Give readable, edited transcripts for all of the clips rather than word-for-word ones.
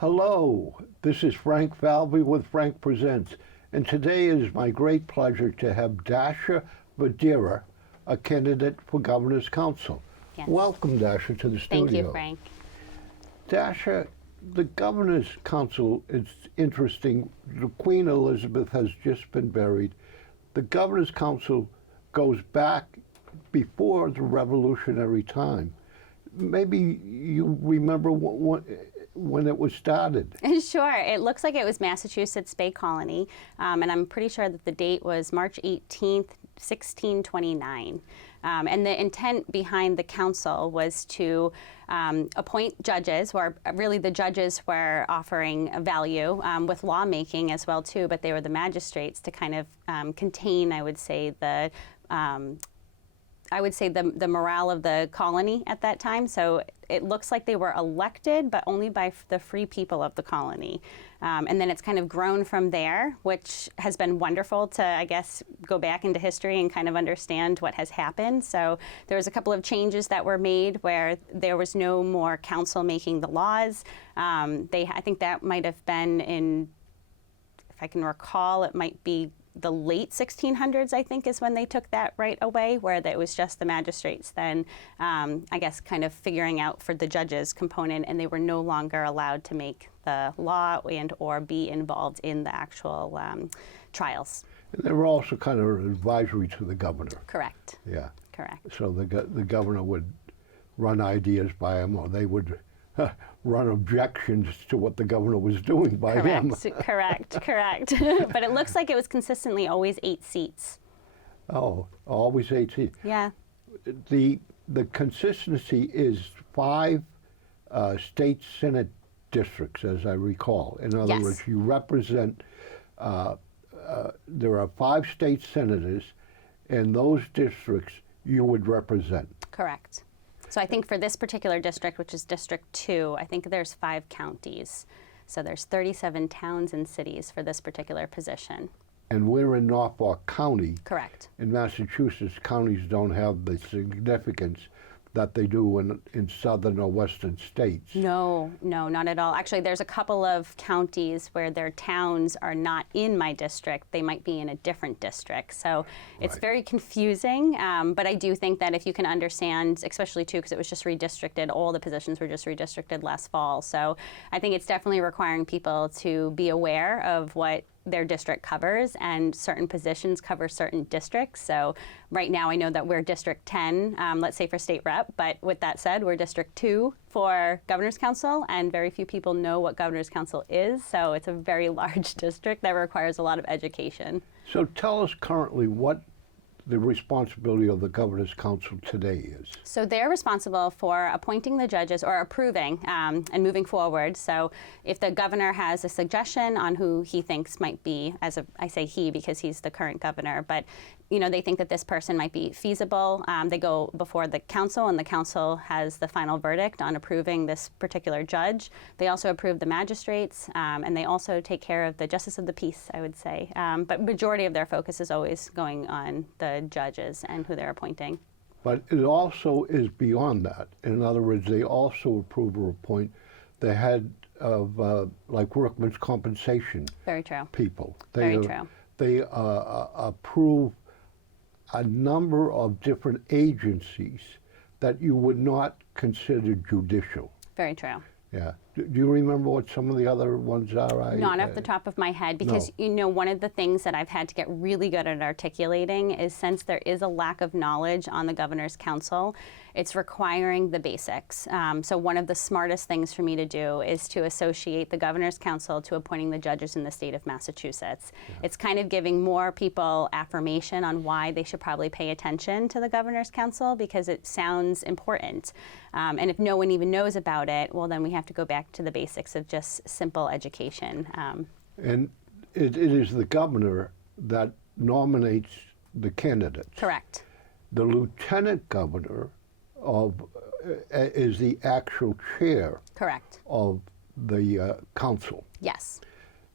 Hello, this is Frank Falvey with Frank Presents, and today it is my great pleasure to have Dashe Videira, a candidate for Governor's Council. Yes. Welcome, Dashe, to the studio. Thank you, Frank. Dashe, the Governor's Council is interesting. The Queen Elizabeth has just been buried. The Governor's Council goes back before the Revolutionary time. Maybe you remember when it was started. Sure. It looks like it was Massachusetts Bay Colony, and I'm pretty sure that the date was March 18th, 1629. And the intent behind the council was to appoint judges, where really the judges were offering a value with lawmaking as well too, but they were the magistrates to kind of contain, I would say, the morale of the colony at that time. So it looks like they were elected, but only by the free people of the colony. And then it's kind of grown from there, which has been wonderful to, I guess, go back into history and kind of understand what has happened. So there was a couple of changes that were made where there was no more council making the laws. I think that might have been in, if I can recall, it might be the late 1600s, I think, is when they took that right away, where it was just the magistrates then, I guess, kind of figuring out for the judges component, and they were no longer allowed to make the law and or be involved in the actual trials. And they were also kind of advisory to the governor. Correct. Yeah. Correct. So the governor would run ideas by him, or they would run objections to what the governor was doing by him. Correct. But it looks like it was consistently always 8 seats. Oh, always 8 seats. Yeah. The consistency is 5 state senate districts, as I recall. In other Yes. words, you represent, there are 5 state senators, and those districts you would represent. Correct. So I think for this particular district, which is District 2, I think there's 5 counties. So there's 37 towns and cities for this particular position. And we're in Norfolk County. Correct. In Massachusetts, counties don't have the significance that they do in southern or western states. No, not at all. Actually, there's a couple of counties where their towns are not in my district. They might be in a different district. So it's Right. very confusing. But I do think that if you can understand, especially too, because it was just redistricted, all the positions were just redistricted last fall. So I think it's definitely requiring people to be aware of what their district covers, and certain positions cover certain districts. So right now I know that we're District 10, let's say for state rep, but with that said, we're District 2 for Governor's Council, and very few people know what Governor's Council is, so it's a very large district that requires a lot of education. So tell us currently what the responsibility of the Governor's Council today is. So they're responsible for appointing the judges, or approving and moving forward. So if the governor has a suggestion on who he thinks might be, I say he because he's the current governor, but they think that this person might be feasible, they go before the council, and the council has the final verdict on approving this particular judge. They also approve the magistrates, and they also take care of the justice of the peace, I would say. But majority of their focus is always going on the judges and who they're appointing. But it also is beyond that. In other words, they also approve or appoint the head of like workmen's compensation. Very true. People. Very true. They approve a number of different agencies that you would not consider judicial. Very true. Yeah. Do you remember what some of the other ones are? Not off the top of my head, because one of the things that I've had to get really good at articulating is, since there is a lack of knowledge on the Governor's Council, it's requiring the basics. So one of the smartest things for me to do is to associate the Governor's Council to appointing the judges in the state of Massachusetts. Yeah. It's kind of giving more people affirmation on why they should probably pay attention to the Governor's Council, because it sounds important. And if no one even knows about it, well, then we have to go back to the basics of just simple education. And it is the governor that nominates the candidates. Correct. The lieutenant governor is the actual chair. Correct. Of the council. Yes.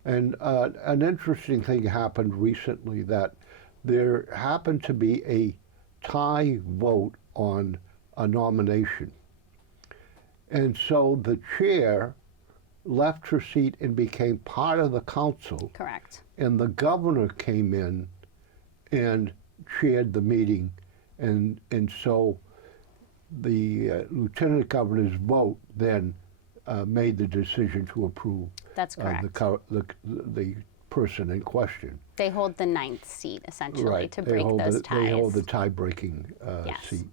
And an interesting thing happened recently, that there happened to be a tie vote on a nomination. And so the chair left her seat and became part of the council. Correct. And the governor came in and chaired the meeting, and so the lieutenant governor's vote then made the decision to approve. That's correct. The person in question. They hold the ninth seat, essentially, Right. to break those ties. They hold the tie-breaking Yes. seat.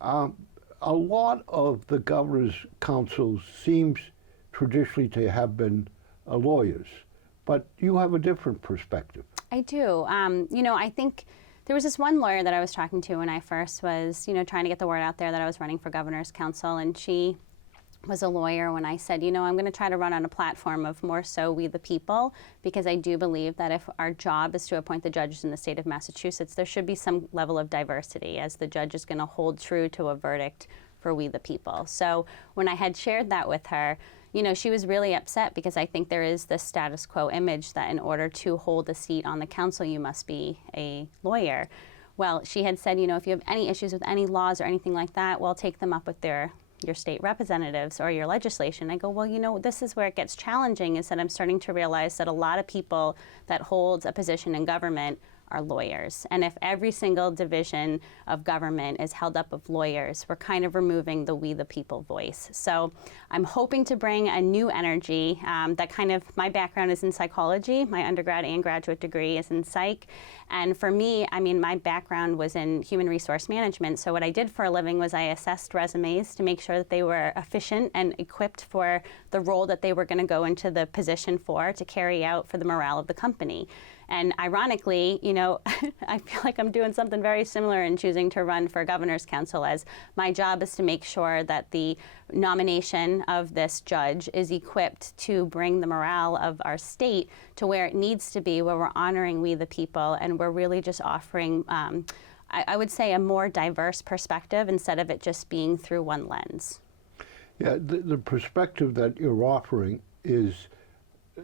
A lot of the governor's council seems traditionally to have been lawyers, but you have a different perspective. I do. I think there was this one lawyer that I was talking to when I first was, trying to get the word out there that I was running for governor's council, and she was a lawyer when I said, I'm going to try to run on a platform of more so we the people, because I do believe that if our job is to appoint the judges in the state of Massachusetts, there should be some level of diversity, as the judge is going to hold true to a verdict for we the people. So when I had shared that with her, she was really upset, because I think there is this status quo image that in order to hold a seat on the council, you must be a lawyer. Well, she had said, if you have any issues with any laws or anything like that, well, take them up with your state representatives or your legislation. I go, well, this is where it gets challenging, is that I'm starting to realize that a lot of people that hold a position in government are lawyers. And if every single division of government is held up of lawyers, we're kind of removing the we the people voice. So I'm hoping to bring a new energy that my background is in psychology. My undergrad and graduate degree is in psych. And for me, my background was in human resource management. So what I did for a living was I assessed resumes to make sure that they were efficient and equipped for the role that they were going to go into the position for, to carry out for the morale of the company. And ironically, I feel like I'm doing something very similar in choosing to run for governor's council, as my job is to make sure that the nomination of this judge is equipped to bring the morale of our state to where it needs to be, where we're honoring we the people, and we're really just offering, I would say, a more diverse perspective instead of it just being through one lens. Yeah, the perspective that you're offering is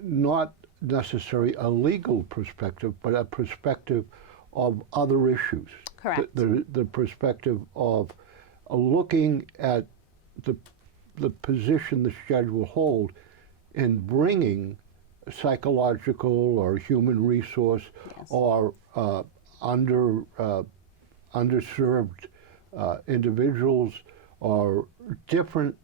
not necessarily a legal perspective, but a perspective of other issues. Correct. The perspective of looking at the position this judge will hold and bringing psychological or human resource, yes, or underserved individuals, or different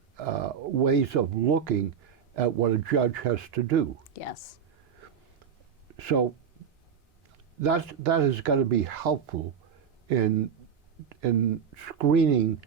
ways of looking at what a judge has to do. Yes. So that is going to be helpful in screening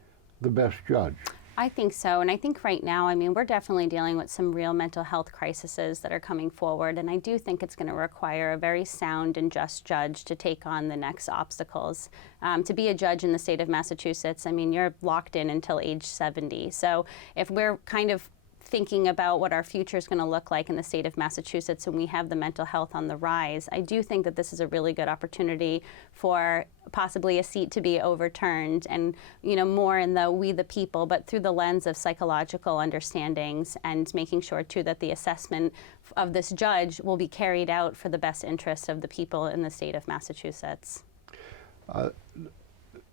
the best judge. I think so, and I think right now, we're definitely dealing with some real mental health crises that are coming forward, and I do think it's going to require a very sound and just judge to take on the next obstacles. To be a judge in the state of Massachusetts, you're locked in until age 70. So if we're kind of thinking about what our future is going to look like in the state of Massachusetts, and we have the mental health on the rise, I do think that this is a really good opportunity for possibly a seat to be overturned, and more in the we the people, but through the lens of psychological understandings, and making sure too that the assessment of this judge will be carried out for the best interest of the people in the state of Massachusetts.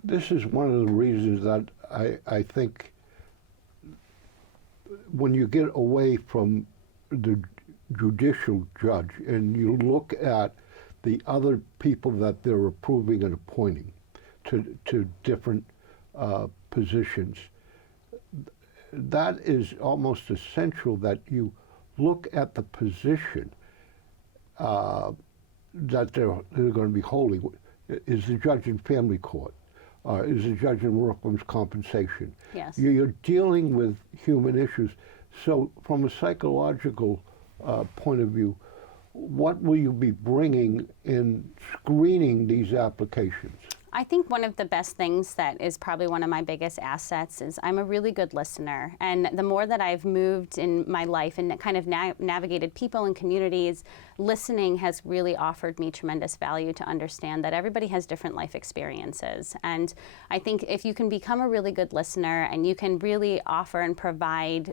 This is one of the reasons that I think when you get away from the judicial judge and you look at the other people that they're approving and appointing to different positions, that is almost essential, that you look at the position that they're going to be holding. Is the judge in family court? Is the judge in workman's compensation? Yes. You're dealing with human issues. So from a psychological point of view, what will you be bringing in screening these applications? I think one of the best things that is probably one of my biggest assets is I'm a really good listener. And the more that I've moved in my life and kind of navigated people and communities, listening has really offered me tremendous value to understand that everybody has different life experiences. And I think if you can become a really good listener and you can really offer and provide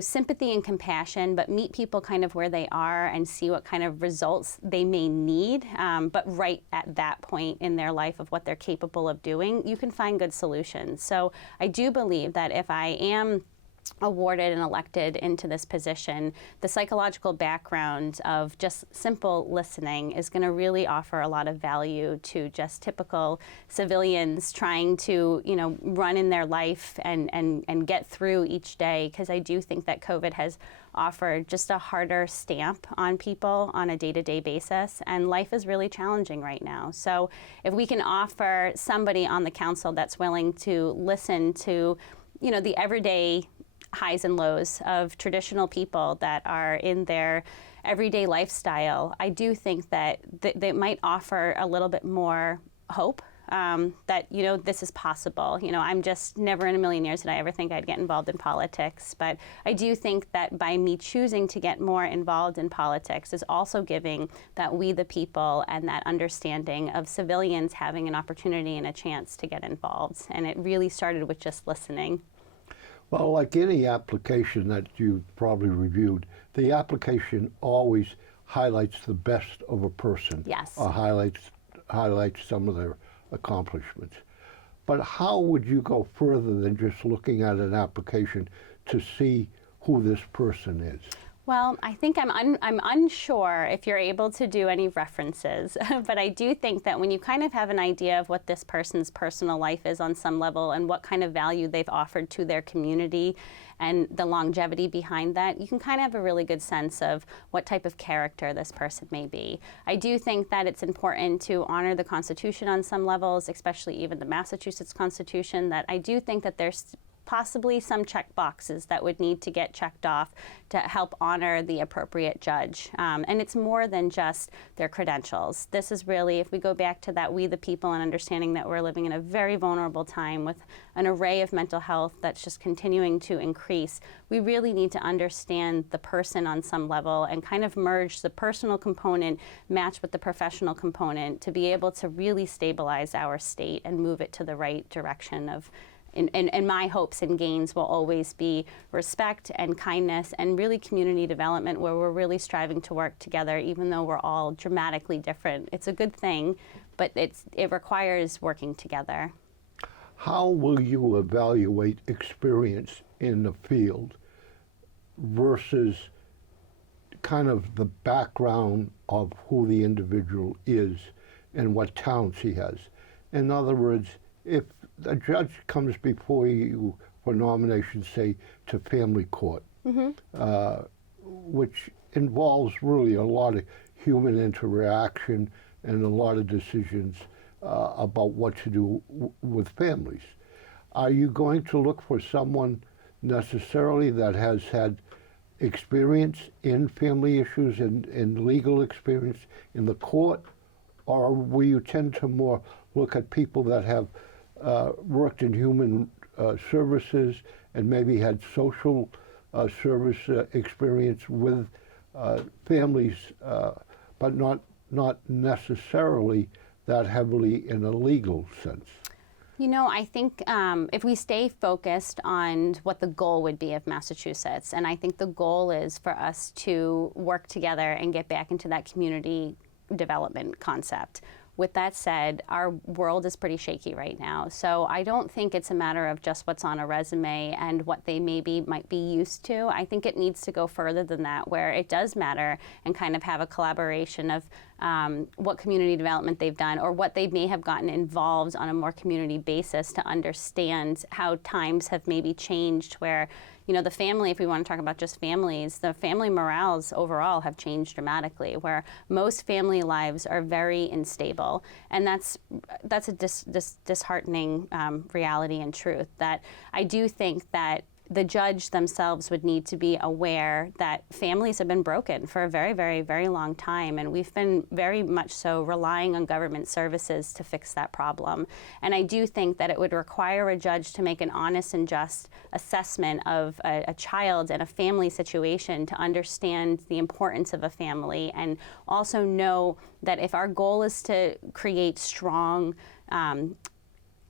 sympathy and compassion, but meet people kind of where they are and see what kind of results they may need, but right at that point in their life of what they're capable of doing, you can find good solutions. So I do believe that if I am awarded and elected into this position, the psychological background of just simple listening is going to really offer a lot of value to just typical civilians trying to, run in their life and get through each day. Because I do think that COVID has offered just a harder stamp on people on a day-to-day basis, and life is really challenging right now. So if we can offer somebody on the council that's willing to listen to, the everyday highs and lows of traditional people that are in their everyday lifestyle, I do think that they might offer a little bit more hope that, this is possible. I'm just never in a million years did I ever think I'd get involved in politics. But I do think that by me choosing to get more involved in politics is also giving that we the people and that understanding of civilians having an opportunity and a chance to get involved. And it really started with just listening. Well, like any application that you probably reviewed, the application always highlights the best of a person. Yes. Or highlights some of their accomplishments. But how would you go further than just looking at an application to see who this person is? Well, I think I'm unsure if you're able to do any references, but I do think that when you kind of have an idea of what this person's personal life is on some level and what kind of value they've offered to their community and the longevity behind that, you can kind of have a really good sense of what type of character this person may be. I do think that it's important to honor the Constitution on some levels, especially even the Massachusetts Constitution, that I do think that there's possibly some check boxes that would need to get checked off to help honor the appropriate judge. And it's more than just their credentials. This is really, if we go back to that we the people and understanding that we're living in a very vulnerable time with an array of mental health that's just continuing to increase, we really need to understand the person on some level and kind of merge the personal component matched with the professional component to be able to really stabilize our state and move it to the right direction of and my hopes and gains will always be respect and kindness and really community development where we're really striving to work together even though we're all dramatically different. It's a good thing, but it requires working together. How will you evaluate experience in the field versus kind of the background of who the individual is and what talents he has? In other words, if a judge comes before you for nomination, say, to family court, which involves really a lot of human interaction and a lot of decisions about what to do with families. Are you going to look for someone necessarily that has had experience in family issues and legal experience in the court, or will you tend to more look at people that have worked in human services and maybe had social service experience with families, but not necessarily that heavily in a legal sense? I think if we stay focused on what the goal would be of Massachusetts, and I think the goal is for us to work together and get back into that community development concept. With that said, our world is pretty shaky right now, so I don't think it's a matter of just what's on a resume and what they might be used to. I think it needs to go further than that, where it does matter and kind of have a collaboration of what community development they've done or what they may have gotten involved on a more community basis to understand how times have maybe changed where the family, if we want to talk about just families, the family morales overall have changed dramatically, where most family lives are very unstable. And that's a disheartening reality and truth, that I do think that the judge themselves would need to be aware that families have been broken for a very, very, very long time, and we've been very much so relying on government services to fix that problem. And I do think that it would require a judge to make an honest and just assessment of a child and a family situation to understand the importance of a family, and also know that if our goal is to create strong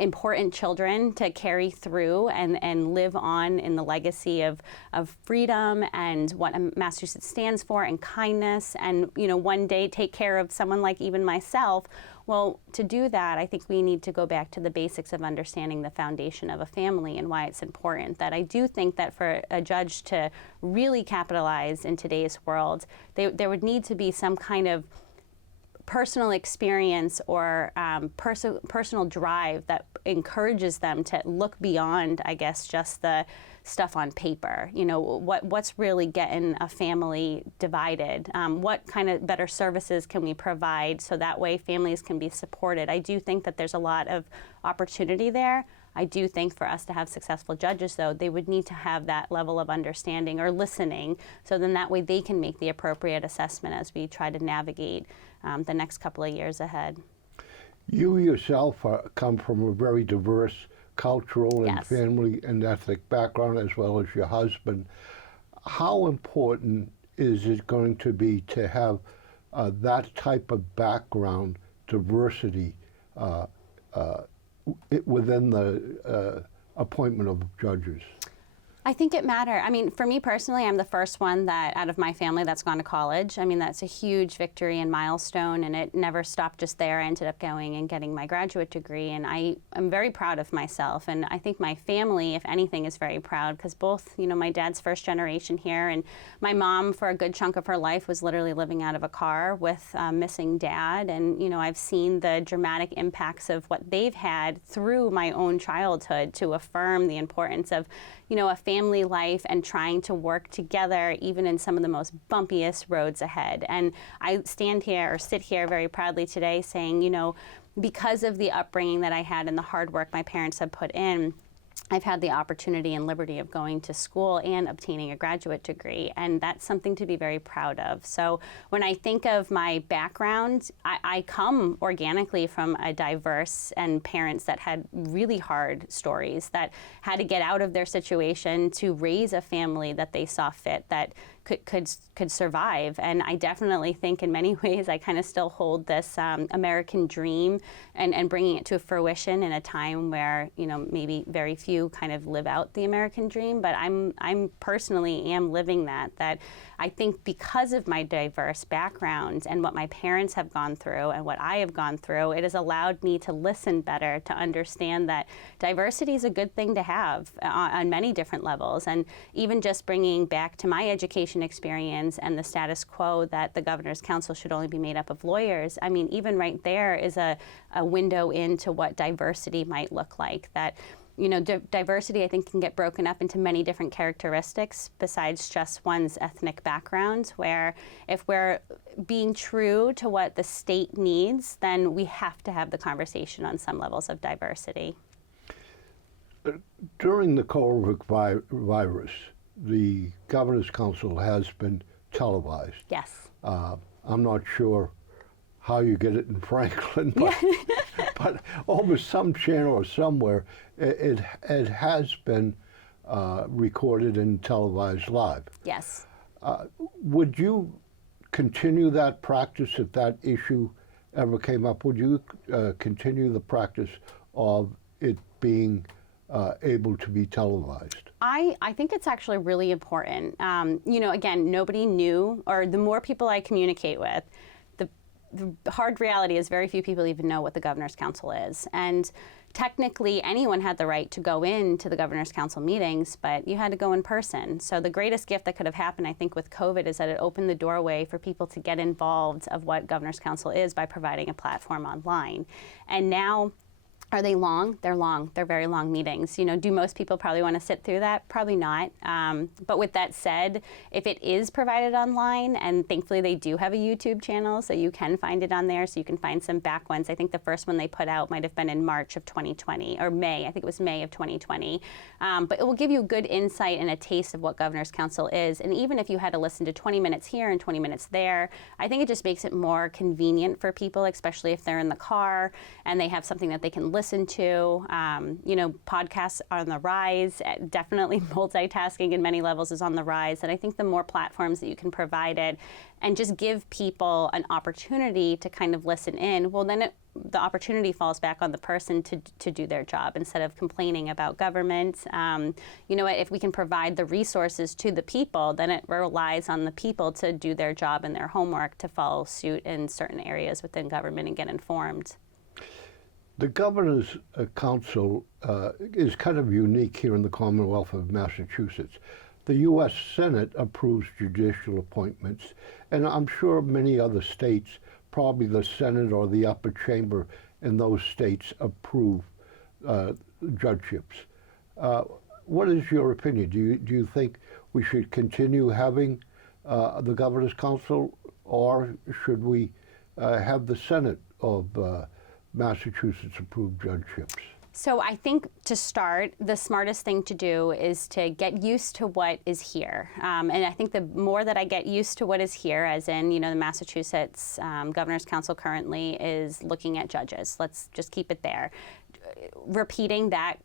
important children to carry through and live on in the legacy of freedom and what Massachusetts stands for, and kindness, and one day take care of someone like even myself. Well, to do that, I think we need to go back to the basics of understanding the foundation of a family and why it's important. That I do think that for a judge to really capitalize in today's world, there would need to be some kind of personal experience or personal drive that encourages them to look beyond, I guess, just the stuff on paper. What's really getting a family divided? What kind of better services can we provide so that way families can be supported? I do think that there's a lot of opportunity there. I do think for us to have successful judges, though, they would need to have that level of understanding or listening, so then that way they can make the appropriate assessment as we try to navigate the next couple of years ahead. You yourself come from a very diverse cultural and Yes. family and ethnic background, as well as your husband. How important is it going to be to have that type of background diversity within the appointment of judges? I think it matters. I mean, for me personally, I'm the first one that out of my family that's gone to college. I mean, that's a huge victory and milestone, and it never stopped just there. I ended up going and getting my graduate degree, and I am very proud of myself. And I think my family, if anything, is very proud, because both, my dad's first generation here, and my mom, for a good chunk of her life, was literally living out of a car with a missing dad. And, I've seen the dramatic impacts of what they've had through my own childhood to affirm the importance of, a family life and trying to work together even in some of the most bumpiest roads ahead. And I sit here very proudly today saying, because of the upbringing that I had and the hard work my parents have put in, I've had the opportunity and liberty of going to school and obtaining a graduate degree, and that's something to be very proud of. So when I think of my background, I come organically from a diverse and parents that had really hard stories, that had to get out of their situation to raise a family that they saw fit, that could survive. And I definitely think in many ways I kind of still hold this American dream and bringing it to fruition in a time where, maybe very few kind of live out the American dream. But I'm personally am living that I think because of my diverse background and what my parents have gone through and what I have gone through, it has allowed me to listen better, to understand that diversity is a good thing to have on many different levels. And even just bringing back to my education experience and the status quo that the Governor's Council should only be made up of lawyers, I mean, even right there is a window into what diversity might look like. That diversity, I think, can get broken up into many different characteristics besides just one's ethnic background, where if we're being true to what the state needs, then we have to have the conversation on some levels of diversity. During the COVID virus, the Governor's Council has been televised. Yes. I'm not sure how you get it in Franklin, but over some channel or somewhere, it has been recorded and televised live. Yes. Would you continue that practice if that issue ever came up? Would you continue the practice of it being able to be televised? I think it's actually really important. Again, nobody knew, or the more people I communicate with, the hard reality is very few people even know what the Governor's Council is. And technically, anyone had the right to go into the Governor's Council meetings, but you had to go in person. So the greatest gift that could have happened, I think, with COVID is that it opened the doorway for people to get involved of what Governor's Council is by providing a platform online. And now, are they long? They're long. They're very long meetings. Do most people probably want to sit through that? Probably not. But with that said, if it is provided online, and thankfully they do have a YouTube channel, so you can find it on there, so you can find some back ones. I think the first one they put out might have been in March of 2020, or May. I think it was May of 2020. But it will give you a good insight and a taste of what Governor's Council is. And even if you had to listen to 20 minutes here and 20 minutes there, I think it just makes it more convenient for people, especially if they're in the car and they have something that they can listen listen to. Podcasts are on the rise. Definitely multitasking in many levels is on the rise. And I think the more platforms that you can provide it and just give people an opportunity to kind of listen in, well, then the opportunity falls back on the person to do their job instead of complaining about government. If we can provide the resources to the people, then it relies on the people to do their job and their homework to follow suit in certain areas within government and get informed. The Governor's Council is kind of unique here in the Commonwealth of Massachusetts. The U.S. Senate approves judicial appointments, and I'm sure many other states, probably the Senate or the upper chamber in those states, approve judgeships. What is your opinion? Do you think we should continue having the Governor's Council, or should we have the Senate of Massachusetts approve judgeships? So I think to start, the smartest thing to do is to get used to what is here. And I think the more that I get used to what is here, as in, the Massachusetts Governor's Council currently is looking at judges. Let's just keep it there. Repeating that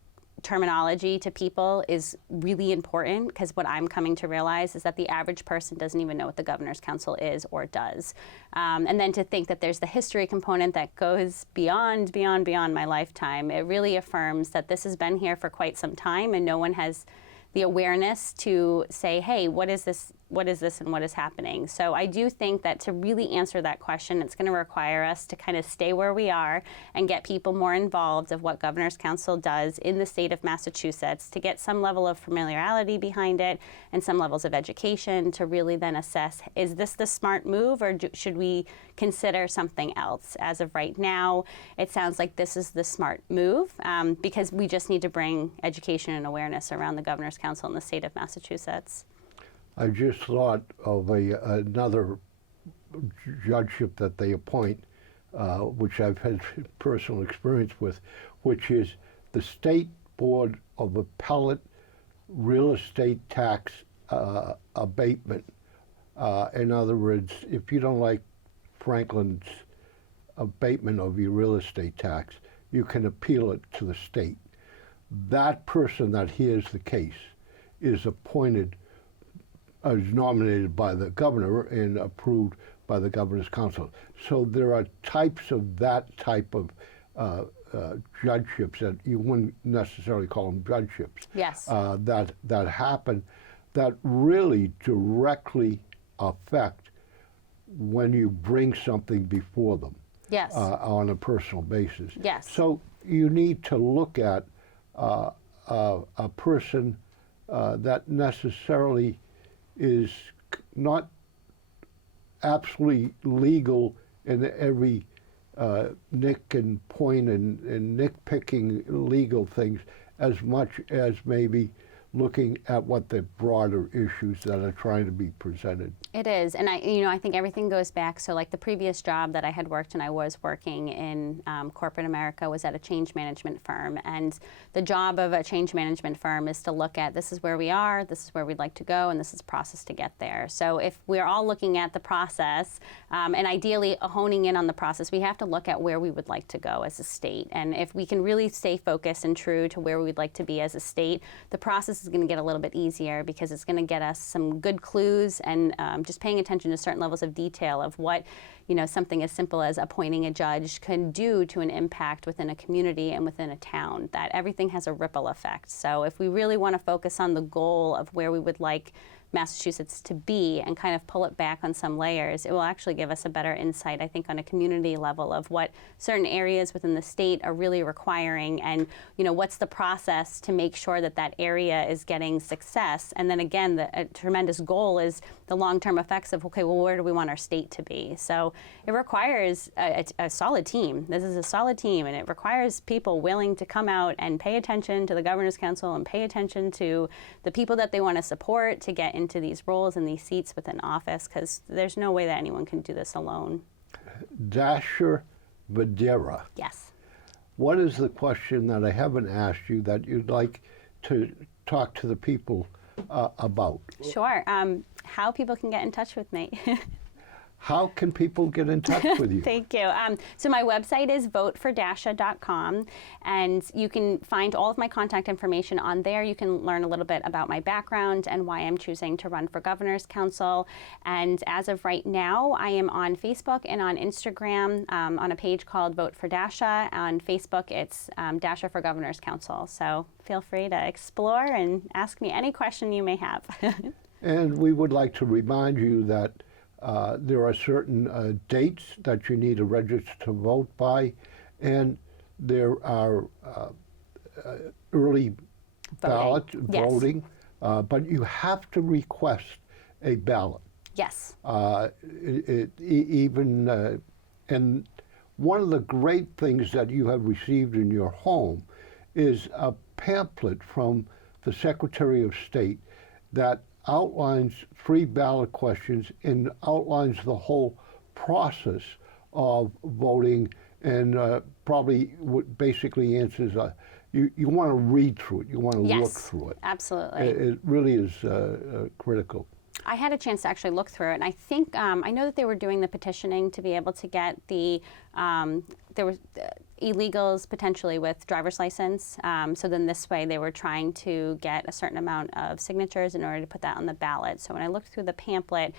terminology to people is really important, because what I'm coming to realize is that the average person doesn't even know what the Governor's Council is or does. And then to think that there's the history component that goes beyond my lifetime, it really affirms that this has been here for quite some time and no one has the awareness to say, hey, what is this and what is happening? So I do think that to really answer that question, it's going to require us to kind of stay where we are and get people more involved of what Governor's Council does in the state of Massachusetts, to get some level of familiarity behind it and some levels of education to really then assess, is this the smart move, or should we consider something else? As of right now, it sounds like this is the smart move, because we just need to bring education and awareness around the Governor's Council in the state of Massachusetts. I just thought of another judgeship that they appoint, which I've had personal experience with, which is the State Board of Appellate Real Estate Tax Abatement. In other words, if you don't like Franklin's abatement of your real estate tax, you can appeal it to the state. That person that hears the case is appointed, is nominated by the governor and approved by the Governor's Council. So there are types of that type of judgeships that you wouldn't necessarily call them judgeships. Yes. That happen, that really directly affect when you bring something before them. Yes. On a personal basis. Yes. So you need to look at a person that necessarily is not absolutely legal in every nick and point and nitpicking legal things, as much as maybe looking at what the broader issues that are trying to be presented. It is, and I think everything goes back. So like the previous job that I had worked in, I was working in corporate America, was at a change management firm. And the job of a change management firm is to look at, this is where we are, this is where we'd like to go, and this is the process to get there. So if we're all looking at the process, and ideally honing in on the process, we have to look at where we would like to go as a state. And if we can really stay focused and true to where we'd like to be as a state, the process is going to get a little bit easier, because it's going to get us some good clues and just paying attention to certain levels of detail of what something as simple as appointing a judge can do to an impact within a community and within a town. That everything has a ripple effect. So if we really want to focus on the goal of where we would like Massachusetts to be and kind of pull it back on some layers, it will actually give us a better insight, I think, on a community level of what certain areas within the state are really requiring, and what's the process to make sure that that area is getting success. And then again, the tremendous goal is the long-term effects of, okay, well, where do we want our state to be? So it requires a solid team. This is a solid team, and it requires people willing to come out and pay attention to the Governor's Council and pay attention to the people that they want to support to get into these roles and these seats within office, because there's no way that anyone can do this alone. Dashe, Videira. Yes. What is the question that I haven't asked you that you'd like to talk to the people about? Sure. How people can get in touch with me. How can people get in touch with you? Thank you. So my website is votefordashe.com, and you can find all of my contact information on there. You can learn a little bit about my background and why I'm choosing to run for Governor's Council. And as of right now, I am on Facebook and on Instagram on a page called Vote for Dashe. On Facebook, it's Dashe for Governor's Council. So feel free to explore and ask me any question you may have. And we would like to remind you that there are certain dates that you need to register to vote by, and there are early ballot voting, but you have to request a ballot. Yes. And one of the great things that you have received in your home is a pamphlet from the Secretary of State that outlines 3 ballot questions and outlines the whole process of voting, and probably what basically answers you want to read through it, you want to look through it. Absolutely. It really is critical. I had a chance to actually look through it, and I think I know that they were doing the petitioning to be able to get the there was illegals potentially with driver's license. So then this way they were trying to get a certain amount of signatures in order to put that on the ballot. So when I looked through the pamphlet,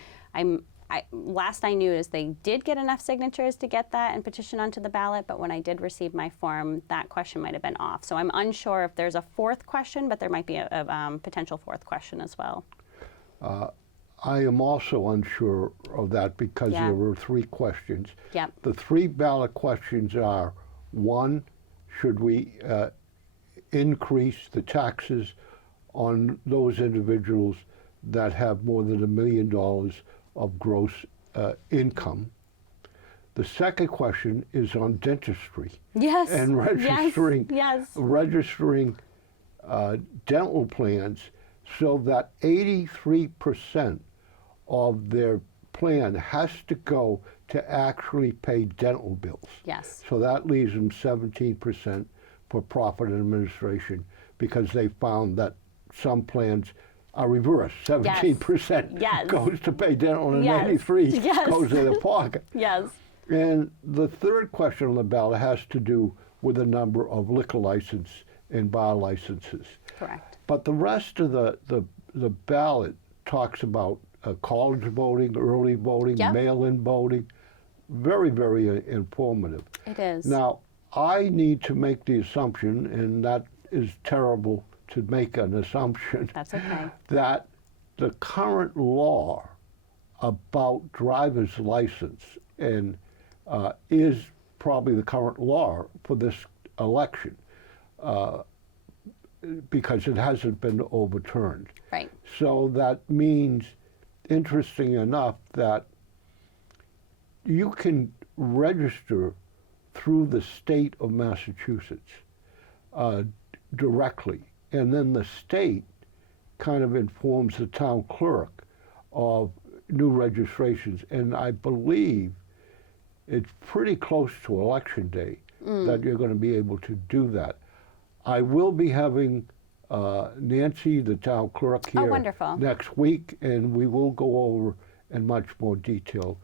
last I knew is they did get enough signatures to get that and petition onto the ballot, but when I did receive my form, that question might have been off. So I'm unsure if there's a 4th question, but there might be a potential 4th question as well. I am also unsure of that because there were 3 questions. Yep. The 3 ballot questions are, 1, should we increase the taxes on those individuals that have more than $1 million of gross income? The second question is on dentistry. Yes. And registering, registering dental plans so that 83% of their plan has to go to actually pay dental bills. Yes. So that leaves them 17% for profit and administration, because they found that some plans are reversed. 17% goes to pay dental and 83 goes to the pocket. Yes. And the third question on the ballot has to do with the number of liquor license and bar licenses. Correct. But the rest of the ballot talks about college voting, early voting, mail-in voting. Very, very informative. It is. Now, I need to make the assumption, and that is terrible to make an assumption, that's okay, that the current law about driver's license and is probably the current law for this election, because it hasn't been overturned. Right. So that means, interesting enough, that you can register through the state of Massachusetts directly, and then the state kind of informs the town clerk of new registrations, and I believe it's pretty close to election day that you're going to be able to do that. I will be having Nancy, the town clerk, here next week, and we will go over in much more detail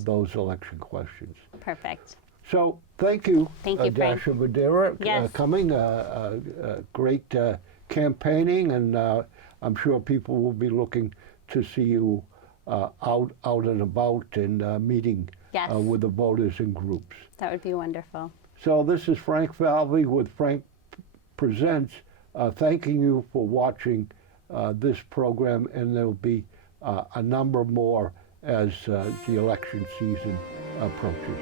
those election questions. Perfect. So thank you, Frank. Dashe Videira, coming. Great campaigning, and I'm sure people will be looking to see you out and about and meeting with the voters in groups. That would be wonderful. So this is Frank Falvey with Frank Presents, thanking you for watching this program, and there will be a number more as the election season approaches.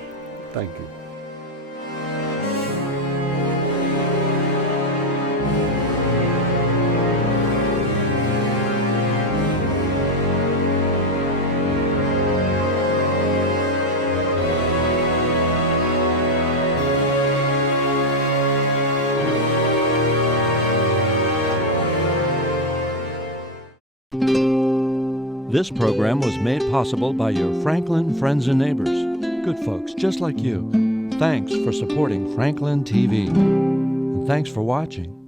Thank you. This program was made possible by your Franklin friends and neighbors, good folks just like you. Thanks for supporting Franklin TV. And thanks for watching.